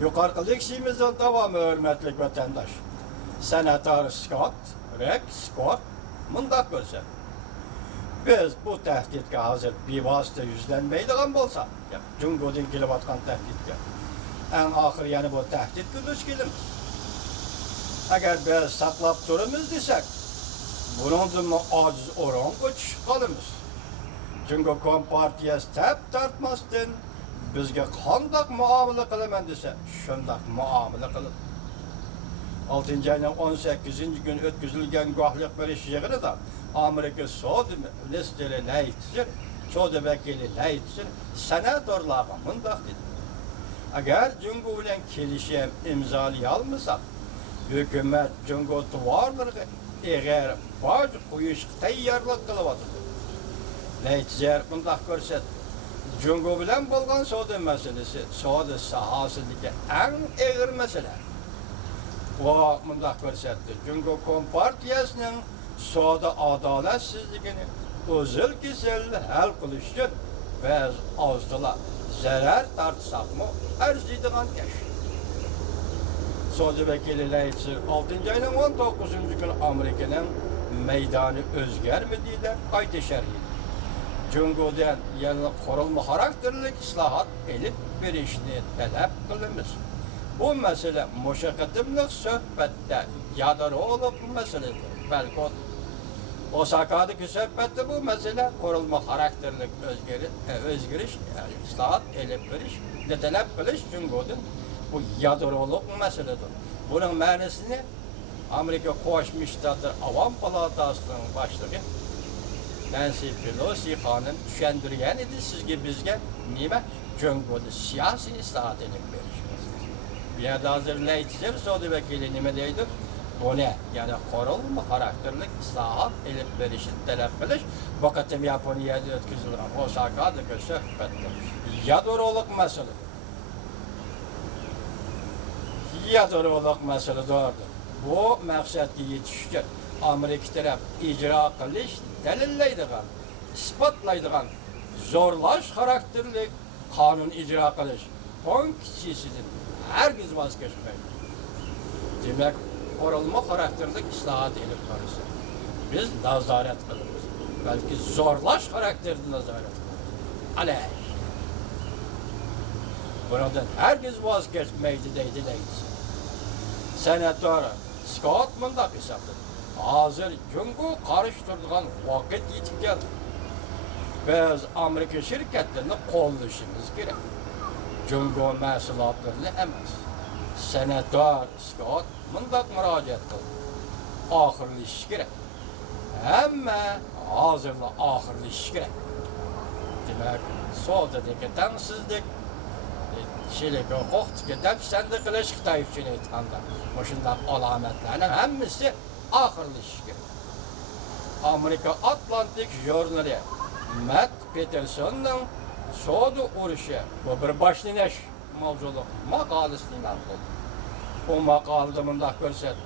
Yukarıdaki işimizin devamı hürmetli vatandaş. Senatör Rex Scott, mındak görse. Biz bu tehditke hazır bir vasıta yüzlenmeydiğen bolsa, Cungo'dan kelip atkan tehditke, en ahir yani bu tehditke düş kelimiz. Eğer biz saklap durumuz desek, bunun mu aciz oran güç kalımız. Çünkü Kompartiyası tep tartmasdan bizge kandak muamele kılaman dese, şundak muamele kılın. 6. ayının 18. gün ötküzülgen gahlik veriş yığını da Amerika Soğudu Ministeri Leitçir, Soğudu Vekili Leitçir, senatörlağı mındak dedi. Eğer Cungo ile kelişem imzalayalmasak, hükümet Cungo duvarları eğer baş kuyuş tayyarlık kılıvadır. Leitçir mındak görset, Cungo bilen bolgan Soğudu meselesi, Soğudu sahasındaki en eğir mesele. O mındak görsetti. Cungo Kompartiyasının Soğudu adaletsizliğini özül kisel hal kılış için biz azdıla zarar tartsak mı erziydiğen geç. Soğudu Vekili Leitçir 6. ayının 19. gün Amerika'nın meydanı özgermediğiyle kaydı şerhiydi. Cungo'dan yanı korulma karakterlik islahat elip verişini talep kılınmış. Bu mesele muşakatimlik söhbette yadaroluk meseledir. Belki Osaka'daki söhbette bu mesele korulma karakterlik özgürüş, yani islahat elip veriş, ne talep kılış Cungo'dan bu yadaroluk meseledir. Bunun manasını Amerika Koşmuştadır Avam Palatası'nın başlığı Nancy Pelosi hanım düşendirgen idi sizge bizge nime Cungo'da siyasi islahat elip veriş. Bir yerde hazırlayıcılar Soğudu Vekili nime deydi? Bu ne? Yani korulma karakterlik islahat elip verişin talep kılış vakatım Japonya'da ötküzülür. Osaka'daki söhbette. Yadoroluk mesele. Yadoroluk mesele doğrudur. Bu maksatki yetiştir. Amerika taraf icra kılış delilleydiğen, ispatlaydiğen zorlaş karakterlik kanun icra kılış 10 kişisidir. Herkes vazgeçmeydi. Demek korulma karakterlik islahat elip karısı. Biz nazaret kılırız. Belki zorlaş karakterli nazaret kılırız. Aleyh. Buradan herkes vazgeçmeydi deydi Leitçir. Senatör Scott mındak hesapladı. Hazır Cungo karıştırdıgan vakit yetip geldi. Biz Amerika şirketlerini kollaşımız gerek. Cungo mahsulatlarını emez. Senatör Scott mındak müracaat kıldı. Ahırlış gerek. Ama hazırla ahırlış gerek. Demek Soğudu'daki tengsizlik şeylik hukuk tüketip sende kılıç Xitayifçini etkanda. Boşundan alametlerinin hemmisi ahırlış gerek. Amerika Atlantik Jurnali Matt Peterson'dan Soğudu uruşu bu bir başlıneş mavculuk makalesini yapıldı. O makalede mındak görset,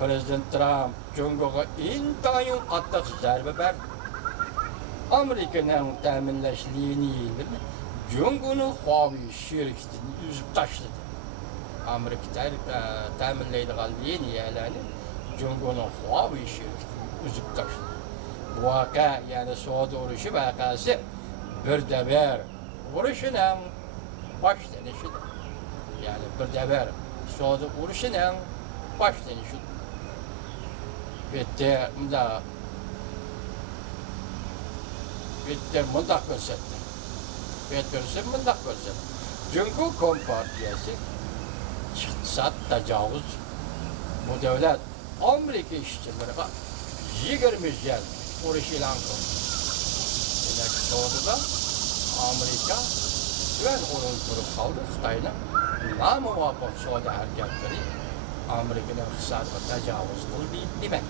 Prezident Trump Cungo'ga intayın katlık zarbe verdi. Amerika'nın teminleşliğini yedirdi. Cungo'nun havi şirketini üzüp taşladı. Amerika teminleydiği liniyeleri Cungo'nun havi şirketini üzüp taşladı. Bu vaka yani Soğudu uruşu vakası bir dever uruşunun başlanışıdır. Yani bir dever Soğudu uruşunun başlanışıdır. Bitti mındak görsetti. Peterson mındak görsetti. Cungo Kompartiyası iktisat tecavüz bu devlet Amerika işçilerine 20 yıl uğraş ilan kıldı. Demek Soğudu'da Amerika güven orun kurup kaldı Xitay'la. Namuvafık Soğudu hareketleri Amerika'nın iktisadına tecavüz kıldı demek.